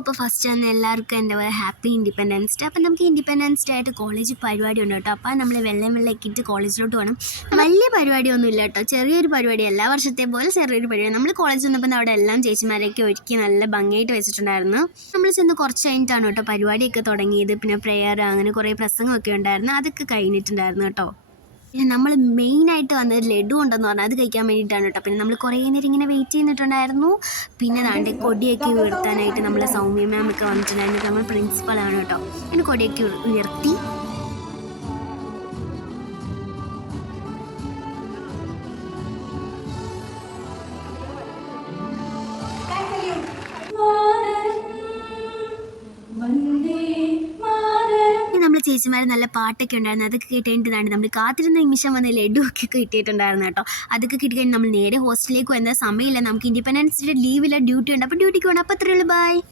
അപ്പോൾ ഫസ്റ്റ് തന്നെ എല്ലാവർക്കും എൻ്റെ ഹാപ്പി ഇൻഡിപെൻഡൻസ് ഡേ. അപ്പം നമുക്ക് ഇൻഡിപെൻഡൻസ് ഡേ ആയിട്ട് കോളേജിൽ പരിപാടി ഉണ്ട് കേട്ടോ. അപ്പോൾ നമ്മൾ വെള്ളമൊക്കെ ഇട്ട് കോളേജിലോട്ട് പോകണം. വലിയ പരിപാടിയൊന്നും ഇല്ല കേട്ടോ, ചെറിയൊരു പരിപാടി, എല്ലാ വർഷത്തെ പോലെ ചെറിയൊരു പരിപാടി. നമ്മൾ കോളേജിൽ വന്നപ്പോൾ അവിടെ എല്ലാം ചേച്ചിമാരെയൊക്കെ ഒരുക്കി നല്ല ഭംഗിയായിട്ട് വെച്ചിട്ടുണ്ടായിരുന്നു. നമ്മൾ ചെന്ന് കുറച്ച് കഴിഞ്ഞിട്ടാണ് കേട്ടോ പരിപാടിയൊക്കെ തുടങ്ങിയത്. പിന്നെ പ്രെയർ അങ്ങനെ കുറേ പ്രസംഗമൊക്കെ ഉണ്ടായിരുന്നു, അതൊക്കെ കഴിഞ്ഞിട്ടുണ്ടായിരുന്നു കേട്ടോ. പിന്നെ നമ്മൾ മെയിനായിട്ട് വന്നത് ലഡു ഉണ്ടെന്ന് പറഞ്ഞാൽ അത് കഴിക്കാൻ വേണ്ടിയിട്ടാണ് കേട്ടോ. പിന്നെ നമ്മൾ കുറേ നേരം ഇങ്ങനെ വെയിറ്റ് ചെയ്തിട്ടുണ്ടായിരുന്നു. പിന്നെ ദാണ്ട് കൊടിയൊക്കെ ഉയർത്താനായിട്ട് നമ്മൾ സൗമ്യ മാം ഒക്കെ വന്നിട്ടുണ്ടായിരുന്നു. നമ്മൾ പ്രിൻസിപ്പളാണ് കേട്ടോ. പിന്നെ കൊടിയൊക്കെ ഉയർത്തി ചേച്ചിമാർ നല്ല പാട്ടൊക്കെ ഉണ്ടായിരുന്നു, അതൊക്കെ കേട്ടിട്ടാണ് നമ്മൾ കാത്തിരുന്ന നിമിഷം വന്ന് ലഡു ഒക്കെ കിട്ടിയിട്ടുണ്ടായിരുന്നു കേട്ടോ. അതൊക്കെ കിട്ടിക്കഴിഞ്ഞ് നമ്മൾ നേരെ ഹോസ്റ്റലിലേക്ക് വന്ന സമയമില്ല, നമുക്ക് ഇൻഡിപെൻഡൻസ് ഡേ ലീവില്ല, ഡ്യൂട്ടി ഉണ്ട്. അപ്പോൾ ഡ്യൂട്ടിക്ക് വേണം. അപ്പോൾ അത്രയുള്ളൂ, ബൈ.